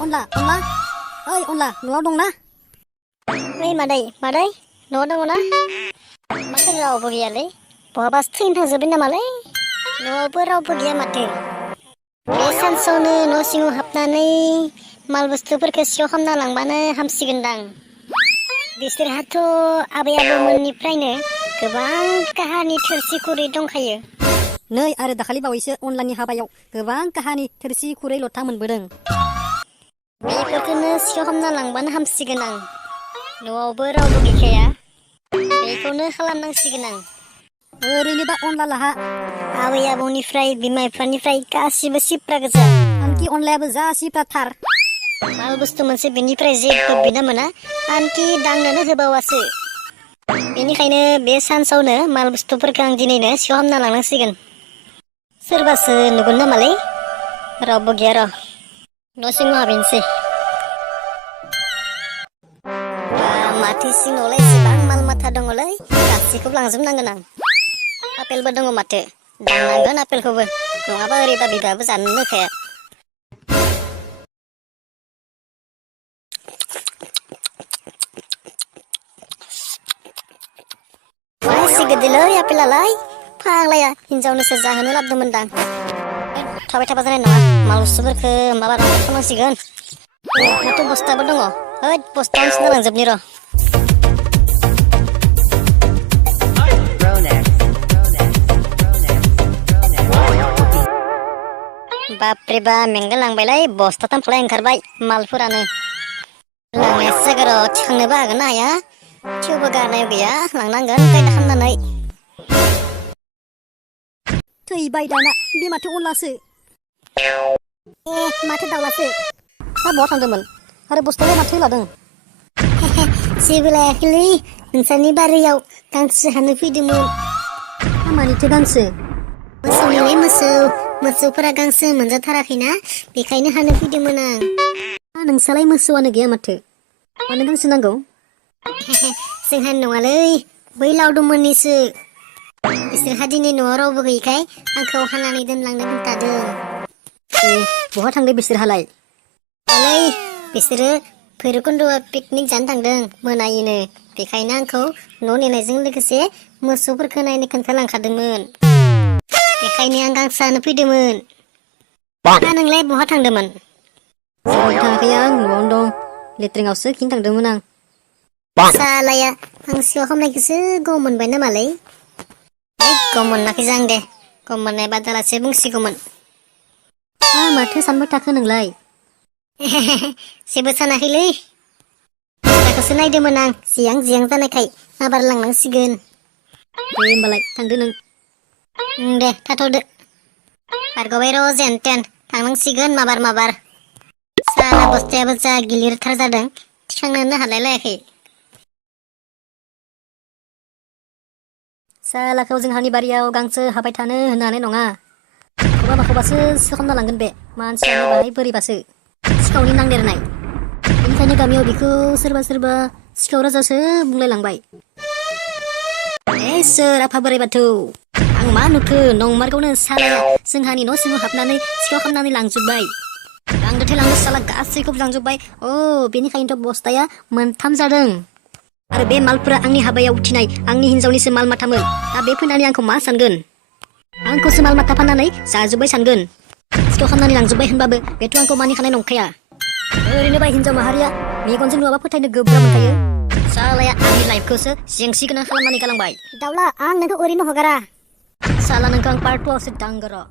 अनला ओइ अनला न'आव दंना? ओइ मादै न'आव दङ ना? माथो रावबो गैयालै बहाबासो थैनो थांजोब्बाय नामालै न'आवबो रावबो गैया माथो बे सानसेयावनो न' सिङाव हाबनानै माल बुस्थुफोरखौ सिखाव खालामना लांबानो हामसिगोनदां बिसोरहाथ' आबै आबौमोननिफ्रायनो गोबां काहानि थोरसि खुरै दंखायो नै आरो दाखालि बावैसो अनलानि हाबायाव गोबां काहानि थोरसि खुरै लथा मोनबोदों बेफोरखौनो सिखाव खालामना लांबानो हामसिगोन आं न'आवबो रावबो गैखाया बेखौनो खालामनांसिगोन आं ओरैनोबा अनला लाहा आबै आबौनिफ्राय बिमा बिफानिफ्राय गासिबो सिप्रा गोजा आनखि अनलायाबो जा सिप्राथार माल बुस्थु मोनसे बेनिफ्राय जेबो बिना मोना आनखि दांनोनो होबावासो बेनिखायनो बे सानसेयावनो माल बुस्थुफोरखौ आं दिनैनो सिखाव खालामना लांनांसिगोन सोरबासो नुगोन नामालै रावबो गैया र' न' सिङाव हाबहैनोसै माथो सिङावलाय एसेबां माल माथा दङलै गासैखौबो लांजोबनांगोन आं आपेलबो दङ माथो दांनांगोन आपेलखौबो नङाबा ओरैबा बिबाबो जानोनो होखाया मासे गिदिरलै आपेलालाय फाग्लाया हिनजावनोसो जाहोनो लाबोदोंमोनदां थाबाय थाबा जानाय नङा माल बुस्थुफोरखौ माबा रानना खालामनांसिगोन माथो बस्थाबो दङ हैद बस्थायावनो सोना लांजोबनि र' बाप्रे बा मेंगालांबायलै बस्थाथामखौलाय ओंखारबाय मालफोरानो लांनायासो जागोन र' थिखांनोबो हागोन ना हाया थेवबो गारनायाव गैया लांनांगोन खायदा खालामनानै थैबाय दाना बे माथो अनलासो माथो दाउलासो दा बहा थांदोंमोन आरो बस्थायाव माथो लादों जेबो लायाखैलै नोंसानि बारियाव गांसो हानो फैदोंमोन मानिथो गांसो मोसौनिलै मोसौफोरा गांसो मोनजाथाराखैना बेखायनो हानो फैदोंमोन आं नोंसालाय मोसौआनो गैया माथो मानो गांसो नांगौ जोंहानि नङालै बै लावदुममोननिसो बिसोरहा दिनै न'आव रावबो गैयैखाय आंखौ हानानै दोनलांनो खोन्थादों बहा थांदों बिसोरहालाय दालै बिसोरो भैरबकुन्द'आव पिकनिक जानो थांदों मोनायैनो बेखायनो आंखौ न' नेनायजों लोगोसे मोसौफोरखौ नायनो खोन्थालांखादोंमोन बेखायनो आं गांसो हानो फैदोंमोन नोंलाय बहा थांदोंमोन जेरावबो थाङाखै आं न'आवनो दं लेट्रिनावसो खिनो थांदोंमोन आं सालाया आं सिखाव खालामनायखौसो गम मोनबाय नामालै गम मोनाखै जां दे गम मोननाय बादालासो बुंसिगौमोन माथो सानबाय थाखो नोंलाय जेबो सानाखैलै फिथाखौसो नायदोंमोन आं जियां जानायखाय माबार लांनांसिगोन दे होमबालाय थांदो नों दे थाथ'दो खारग'बाय र' जेन तेन थांनांसिगोन माबार साला बस्थायाबो जा गिलिरथार जादों थिखांनोनो हालाय लायाखै सालाखौ जोंहानि बारियाव गांसो हाबाय थानो होनो हानाय नङा माखौबासो खालामना लांगोन बे मानसियानो बाहाय बोरैबासो सिखावनि नांदेरनाय बेनिखायनो गामियाव बेखौ सोरबा सिखाव राजासो बुंलायलांबाय सोर आफा बोराइ बाथौ आं मा नुखो नंमारगौनो सालाया जोंहानि न' सिङाव हाबनानै सिखाव खालामनानै लांजोब्बाय लांदोथाय लांदो साला गासैखौबो लांजोब्बाय बेनिखायनोथ' बस्थाया मोनथाम जादों आरो बे मालफोरा आंनि हाबायाव उथिनाय आंनि हिनजावनिसो माल माथामोन दा बे फैनानै आंखौ मा सानगोन आंखौसो माल माथा फाननानै जाजोब्बाय सानगोन सिखाव खालामनानै लांजोब्बाय होनबाबो बेथ' आंखौ मानिखानाय नंखाया ओरैनोबा हिनजाव माहारिया मेगनजों नुवाबा फोथायनो गोब्राब मोनखायो सालाया आंनि लाइफखौसो जेंसि गोनां खालामनानै गालांबाय दाउला आं नोंखौ ओरैनो हगारा साला नोंखौ आं part 2 आवसो दांगोन र'